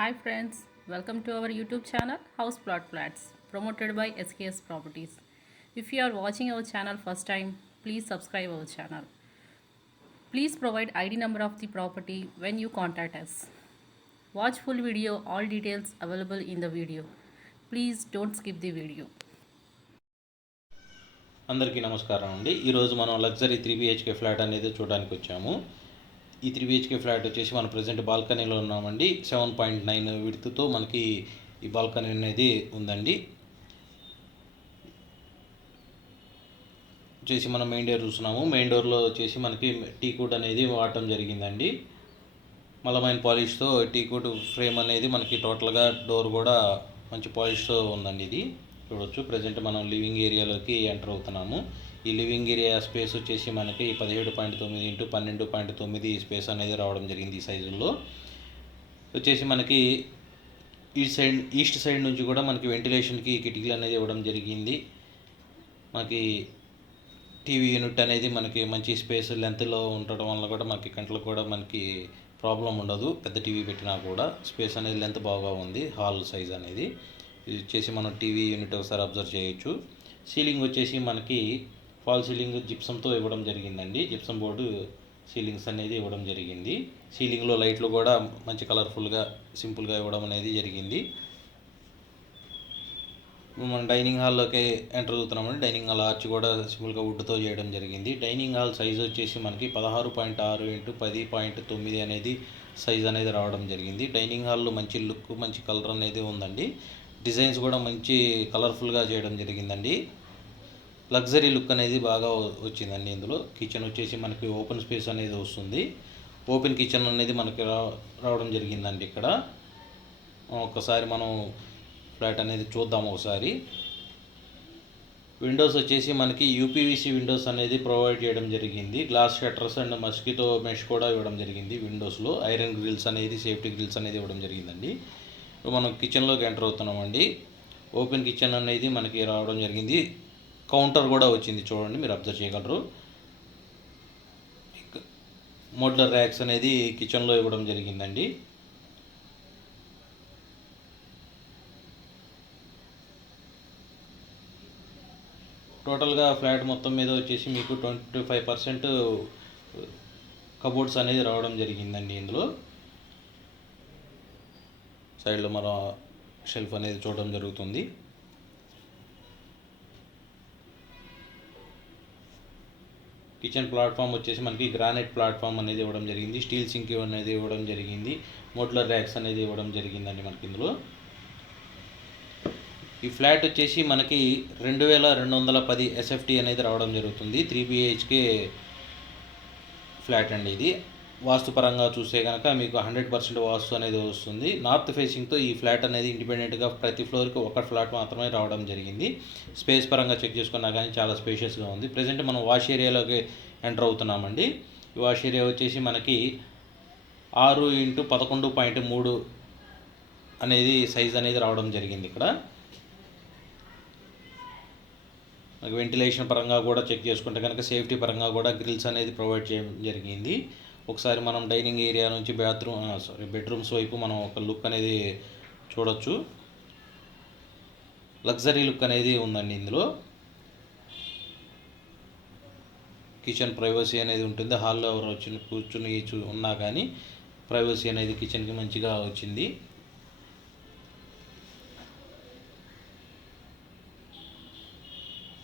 Hi friends, welcome to our YouTube channel House Plot Flats promoted by SKS Properties. If you are watching our channel first time, please subscribe our channel. Please provide ID number of the property when you contact us. Watch full video, all details available in the video. Please don't skip the video. అందరికీ నమస్కారం అండి. ఈరోజు మనం luxury 3 BHK flat అనేది చూడడానికి వచ్చాము. ఈ 3 BHK flat వచ్చేసి మనం ప్రజెంట్ బాల్కనీలో ఉన్నామండి. 7.9 విడ్త్తో మనకి ఈ బాల్కనీ అనేది ఉందండి. వచ్చేసి మనం మెయిన్ డోర్ చూస్తున్నాము. మెయిన్ డోర్లో వచ్చేసి మనకి టీకుడ్ అనేది వాడటం జరిగిందండి. మలమైన పాలిష్తో టీకుడ్ ఫ్రేమ్ అనేది మనకి టోటల్గా డోర్ కూడా మంచి పాలిష్తో ఉందండి. ఇది చూడవచ్చు. ప్రజెంట్ మనం లివింగ్ ఏరియాలోకి ఎంటర్ అవుతున్నాము. ఈ లివింగ్ ఏరియా స్పేస్ వచ్చేసి మనకి 17.9 ఇంటూ 12.9 స్పేస్ అనేది రావడం జరిగింది. ఈ సైజుల్లో వచ్చేసి మనకి ఈస్ట్ సైడ్ నుంచి కూడా మనకి వెంటిలేషన్కి కిటికీలు అనేది ఇవ్వడం జరిగింది. మనకి టీవీ యూనిట్ అనేది మనకి మంచి స్పేస్ లెంత్లో ఉండటం వల్ల కూడా మనకి కంట్లకు కూడా మనకి ప్రాబ్లం ఉండదు. పెద్ద టీవీ పెట్టినా కూడా స్పేస్ అనేది లెంత్ బాగా ఉంది. హాల్ సైజ్ అనేది ఇది వచ్చేసి మనం టీవీ యూనిట్ ఒకసారి అబ్జర్వ్ చేయొచ్చు. సీలింగ్ వచ్చేసి మనకి ఫాల్ సీలింగ్ జిప్సంతో ఇవ్వడం జరిగిందండి. జిప్సం బోర్డు సీలింగ్స్ అనేది ఇవ్వడం జరిగింది. సీలింగ్లో లైట్లు కూడా మంచి కలర్ఫుల్గా సింపుల్గా ఇవ్వడం అనేది జరిగింది. మనం డైనింగ్ హాల్లోకి ఎంటర్ అవుతున్నామండి. డైనింగ్ హాల్ ఆర్చ్ కూడా సింపుల్గా వుడ్తో చేయడం జరిగింది. డైనింగ్ హాల్ సైజ్ వచ్చేసి మనకి 16.6 ఇంటూ 10.9 అనేది సైజ్ అనేది రావడం జరిగింది. డైనింగ్ హాల్లో మంచి లుక్ మంచి కలర్ అనేది ఉందండి. డిజైన్స్ కూడా మంచి కలర్ఫుల్గా చేయడం జరిగిందండి. లగ్జరీ లుక్ అనేది బాగా వచ్చిందండి. ఇందులో కిచెన్ వచ్చేసి మనకి ఓపెన్ స్పేస్ అనేది వస్తుంది. ఓపెన్ కిచెన్ అనేది మనకి రావడం జరిగిందండి. ఇక్కడ ఒకసారి మనం ఫ్లాట్ అనేది చూద్దాం. ఒకసారి విండోస్ వచ్చేసి మనకి యూపీవీసీ విండోస్ అనేది ప్రొవైడ్ చేయడం జరిగింది. Glass shutters and mosquito mesh కూడా ఇవ్వడం జరిగింది. విండోస్లో ఐరన్ గ్రిల్స్ అనేది సేఫ్టీ గ్రిల్స్ అనేది ఇవ్వడం జరిగిందండి. మనం కిచెన్లోకి ఎంటర్ అవుతున్నామండి. ఓపెన్ కిచెన్ అనేది మనకి రావడం జరిగింది. కౌంటర్ కూడా వచ్చింది చూడండి, మీరు అబ్జర్వ్ చేయగలరు. మోడ్యులర్ ర్యాక్స్ అనేది కిచెన్లో ఇవ్వడం జరిగిందండి. టోటల్గా ఫ్లాట్ మొత్తం మీద వచ్చేసి మీకు 25% కబోర్డ్స్ అనేది రావడం జరిగిందండి. ఇందులో సైడ్లో మన షెల్ఫ్ అనేది చూడడం జరుగుతుంది. కిచెన్ ప్లాట్ఫామ్ వచ్చేసి మనకి గ్రానైట్ ప్లాట్ఫామ్ అనేది ఇవ్వడం జరిగింది. స్టీల్ సింక్ అనేది ఇవ్వడం జరిగింది. మోడ్యులర్ ర్యాక్స్ అనేది ఇవ్వడం జరిగిందండి మనకి ఇందులో. ఈ ఫ్లాట్ వచ్చేసి మనకి 2210 SFT అనేది రావడం జరుగుతుంది. 3 BHK ఫ్లాట్ అండి. ఇది వాస్తుపరంగా చూస్తే కనుక మీకు 100% వాస్తు అనేది వస్తుంది. నార్త్ ఫేసింగ్తో ఈ ఫ్లాట్ అనేది ఇండిపెండెంట్గా ప్రతి ఫ్లోర్కి ఒక ఫ్లాట్ మాత్రమే రావడం జరిగింది. స్పేస్ పరంగా చెక్ చేసుకున్నా కానీ చాలా స్పేషియస్గా ఉంది. ప్రజెంట్ మనం వాష్ ఏరియాలోకి ఎంటర్ అవుతున్నామండి. ఈ వాష్ ఏరియా వచ్చేసి మనకి 6 ఇంటూ 11.3 అనేది సైజ్ అనేది రావడం జరిగింది. ఇక్కడ మనకి వెంటిలేషన్ పరంగా కూడా చెక్ చేసుకుంటే కనుక సేఫ్టీ పరంగా కూడా గ్రిల్స్ అనేది ప్రొవైడ్ చేయడం జరిగింది. ఒకసారి మనం డైనింగ్ ఏరియా నుంచి బెడ్రూమ్స్ వైపు మనం ఒక లుక్ అనేది చూడొచ్చు. లగ్జరీ లుక్ అనేది ఉందండి. ఇందులో కిచెన్ ప్రైవసీ అనేది ఉంటుంది. హాల్లో ఎవరు వచ్చి కూర్చుని ఉన్నా కానీ ప్రైవసీ అనేది కిచెన్కి మంచిగా వచ్చింది.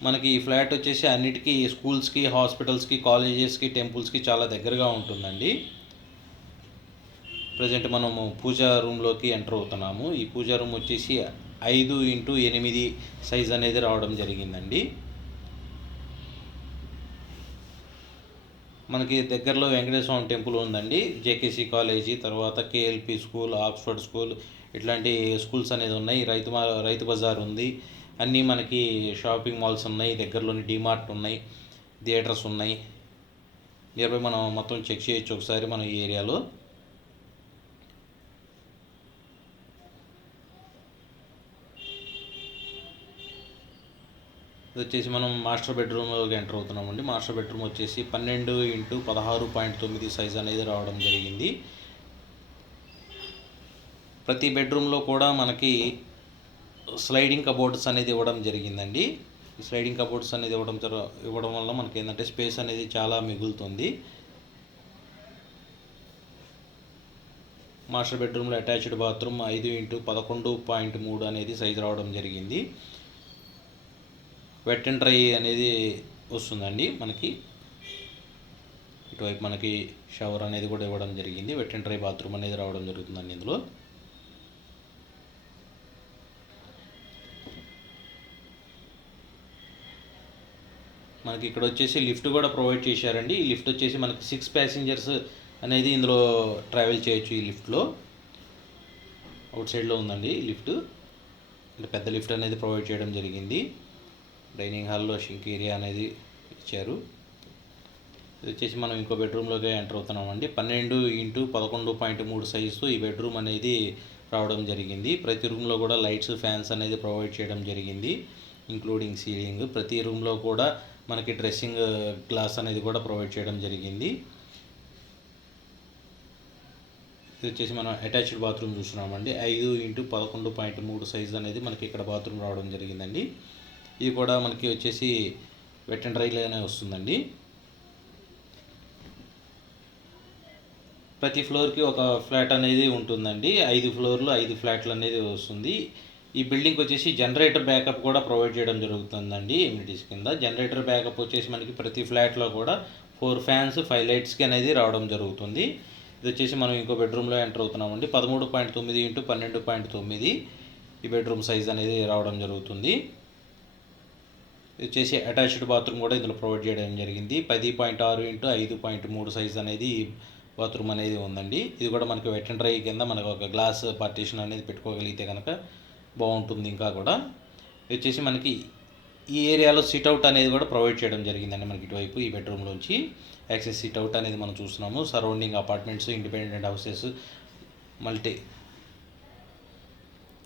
మనకి ఈ ఫ్లాట్ వచ్చేసి అన్నిటికీ స్కూల్స్కి, హాస్పిటల్స్కి, కాలేజెస్కి, టెంపుల్స్కి చాలా దగ్గరగా ఉంటుందండి. ప్రజెంట్ మనము పూజా రూమ్లోకి ఎంటర్ అవుతున్నాము. ఈ పూజా రూమ్ వచ్చేసి 5 ఇంటూ 8 సైజ్ అనేది రావడం జరిగిందండి. మనకి దగ్గరలో వెంకటేశ్వర స్వామి టెంపుల్ ఉందండి. జేకేసీ కాలేజీ, తర్వాత కేఎల్పి స్కూల్, ఆక్స్ఫర్డ్ స్కూల్ ఇట్లాంటి స్కూల్స్ అనేది ఉన్నాయి. రైతు బజార్ ఉంది. అన్నీ మనకి షాపింగ్ మాల్స్ ఉన్నాయి. దగ్గరలోని డిమార్ట్ ఉన్నాయి, థియేటర్స్ ఉన్నాయి. నియర్బై మనం మొత్తం చెక్ చేయొచ్చు ఒకసారి మన ఈ ఏరియాలో. ఇది వచ్చేసి మనం మాస్టర్ బెడ్రూమ్లోకి ఎంటర్ అవుతున్నామండి. మాస్టర్ బెడ్రూమ్ వచ్చేసి 12 ఇంటూ 16.9 సైజ్ అనేది రావడం జరిగింది. ప్రతి బెడ్రూమ్లో కూడా మనకి స్లైడింగ్ కబోర్డ్స్ అనేది ఇవ్వడం జరిగిందండి. ఈ స్లైడింగ్ కబోర్డ్స్ అనేది ఇవ్వడం వల్ల మనకి ఏంటంటే స్పేస్ అనేది చాలా మిగులుతుంది. మాస్టర్ బెడ్రూమ్లో అటాచ్డ్ బాత్రూమ్ 5x11.3 అనేది సైజు రావడం జరిగింది. వెట్ అండ్ డ్రై అనేది వస్తుందండి మనకి. ఇటువైపు మనకి షవర్ అనేది కూడా ఇవ్వడం జరిగింది. వెట్ అండ్ డ్రై బాత్రూమ్ అనేది రావడం జరుగుతుందండి ఇందులో. మనకి ఇక్కడ వచ్చేసి లిఫ్ట్ కూడా ప్రొవైడ్ చేశారండి. ఈ లిఫ్ట్ వచ్చేసి మనకి 6 ప్యాసింజర్స్ అనేది ఇందులో ట్రావెల్ చేయొచ్చు. ఈ లిఫ్ట్లో అవుట్ సైడ్లో ఉందండి లిఫ్ట్. అంటే పెద్ద లిఫ్ట్ అనేది ప్రొవైడ్ చేయడం జరిగింది. డైనింగ్ హాల్లో షింక్ ఏరియా అనేది ఇచ్చారు. ఇది వచ్చేసి మనం ఇంకో బెడ్రూమ్లోకి ఎంటర్ అవుతున్నామండి. 12x11.3 సైజుతో ఈ బెడ్రూమ్ అనేది రావడం జరిగింది. ప్రతి రూమ్లో కూడా లైట్స్, ఫ్యాన్స్ అనేది ప్రొవైడ్ చేయడం జరిగింది, ఇంక్లూడింగ్ సీలింగ్. ప్రతి రూమ్లో కూడా మనకి డ్రెస్సింగ్ గ్లాస్ అనేది కూడా ప్రొవైడ్ చేయడం జరిగింది. ఇది వచ్చేసి మనం అటాచ్డ్ బాత్రూమ్ చూస్తున్నామండి. 5x11.3 సైజ్ అనేది మనకి ఇక్కడ బాత్రూమ్ రావడం జరిగిందండి. ఇది కూడా మనకి వచ్చేసి వెట్ అండ్ డ్రైలోనే వస్తుందండి. ప్రతి ఫ్లోర్కి ఒక ఫ్లాట్ అనేది ఉంటుందండి. 5 ఫ్లోర్లు 5 ఫ్లాట్లు అనేది వస్తుంది. ఈ బిల్డింగ్కి వచ్చేసి జనరేటర్ బ్యాకప్ కూడా ప్రొవైడ్ చేయడం జరుగుతుందండి ఎమ్యూనిటీస్ కింద. జనరేటర్ బ్యాకప్ వచ్చేసి మనకి ప్రతి ఫ్లాట్లో కూడా 4 ఫ్యాన్స్ 5 లైట్స్కి అనేది రావడం జరుగుతుంది. ఇది వచ్చేసి మనం ఇంకో బెడ్రూమ్లో ఎంటర్ అవుతున్నామండి. 13.9x12.9 ఈ బెడ్రూమ్ సైజ్ అనేది రావడం జరుగుతుంది. ఇది వచ్చేసి అటాచ్డ్ బాత్రూమ్ కూడా ఇందులో ప్రొవైడ్ చేయడం జరిగింది. 10.6x5.3 సైజ్ అనేది బాత్రూమ్ అనేది ఉందండి. ఇది కూడా మనకి వెట్ అండ్ డ్రై కింద మనకు ఒక గ్లాస్ పార్టీషన్ అనేది పెట్టుకోగలిగితే కనుక బాగుంటుంది. ఇంకా కూడా ఇది వచ్చేసి మనకి ఈ ఏరియాలో సిట్అవుట్ అనేది కూడా ప్రొవైడ్ చేయడం జరిగిందండి. మనకి ఇటువైపు ఈ బెడ్రూమ్లోంచి యాక్సెస్ సిట్అవుట్ అనేది మనం చూస్తున్నాము. Surrounding apartments, independent houses, multi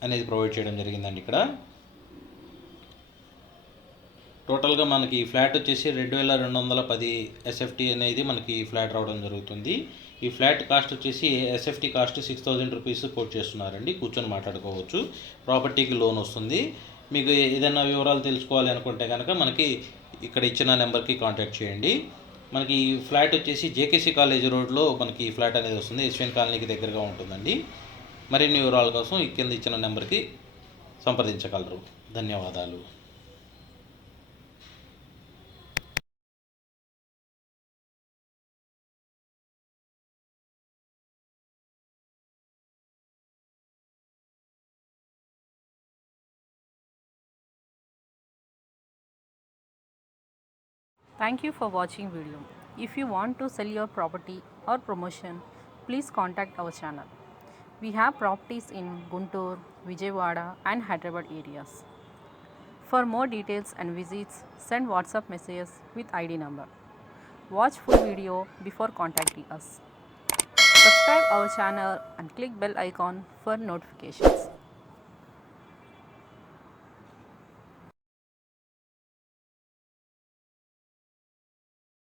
అనేది ప్రొవైడ్ చేయడం జరిగిందండి. ఇక్కడ టోటల్గా మనకి ఈ ఫ్లాట్ వచ్చేసి 2210 SFT అనేది మనకి ఈ ఫ్లాట్ రావడం జరుగుతుంది. ఈ ఫ్లాట్ కాస్ట్ వచ్చేసి SFT కాస్ట్ 6000 రూపీస్ కోట్ చేస్తున్నారండి. కూర్చొని మాట్లాడుకోవచ్చు. ప్రాపర్టీకి లోన్ వస్తుంది. మీకు ఏదైనా వివరాలు తెలుసుకోవాలి అనుకుంటే కనుక మనకి ఇక్కడ ఇచ్చిన నెంబర్కి కాంటాక్ట్ చేయండి. మనకి ఈ ఫ్లాట్ వచ్చేసి JKC కాలేజ్ రోడ్లో మనకి ఈ ఫ్లాట్ అనేది వస్తుంది. యశ్వంత్ కాలనీకి దగ్గరగా ఉంటుందండి. మరిన్ని వివరాల కోసం ఈ కింద ఇచ్చిన నెంబర్కి సంప్రదించగలరు. ధన్యవాదాలు. Thank you for watching video. If you want to sell your property or promotion, please contact our channel. We have properties in Guntur, Vijayawada and Hyderabad areas. For more details and visits, send WhatsApp messages with ID number. Watch full video before contacting us. Subscribe our channel and click bell icon for notifications.